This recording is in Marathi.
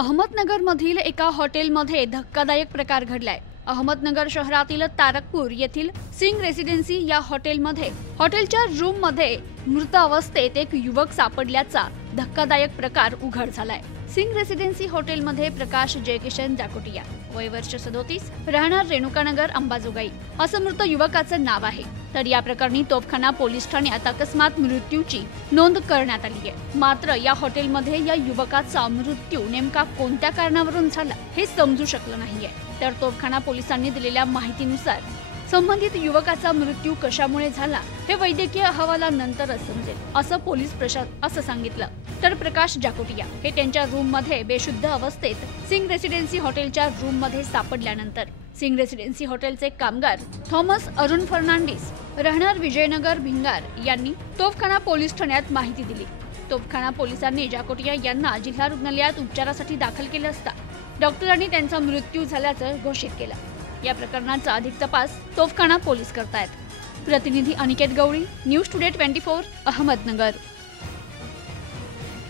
अहमदनगरमधील एका हॉटेलमध्ये धक्कादायक प्रकार घडलाय। अहमदनगर शहरातील तारकपूर येथील सिंग रेसिडेन्सी या हॉटेलच्या रूममध्ये मृत अवस्थेत एक युवक सापडल्याचा धक्कादायक प्रकार उघड झालाय। सिंग रेसिडेन्सी हॉटेलमध्ये प्रकाश जयकिशन जाकोटिया, वय वर्ष 37, राहणार रेणुकानगर अंबाजोगाई असं मृत युवकाचं नाव आहे। तर या प्रकरणी तोफखाना पोलीस ठाण्यात अकस्मात मृत्यूची नोंद करण्यात आली आहे। मात्र या हॉटेलमध्ये या युवकाचा मृत्यू नेमका कोणत्या कारणावरून झाला हे समजू शकलं नाहीये। तर तोफखाना पोलिसांनी दिलेल्या माहितीनुसार संबंधित युवकाचा मृत्यू कशामुळे झाला हे वैद्यकीय अहवालानंतरच समजेल असं पोलीस प्रशासनाने सांगितलं। तर प्रकाश जाकोटिया हे त्यांच्या रूम मध्ये बेशुद्ध अवस्थेत सिंग रेसिडेन्सी हॉटेलच्या रूम मध्ये सापडल्यानंतर सिंग रेसिडेन्सी हॉटेलचे कामगार थॉमस अरुण फर्नांडिस, राहणार विजयनगर भिंगार यांनी तोफखाना पोलीस ठाण्यात माहिती दिली। तोफखाना पोलिसांनी जाकोटिया यांना जिल्हा रुग्णालयात उपचारासाठी दाखल केले असता डॉक्टरांनी त्यांचा मृत्यू झाल्याचं घोषित केलं। या प्रकरणाचा अधिक तपास तोफखाना पोलीस करतायत। प्रतिनिधी अनिकेत गवळी, न्यूज टुडे 24, अहमदनगर।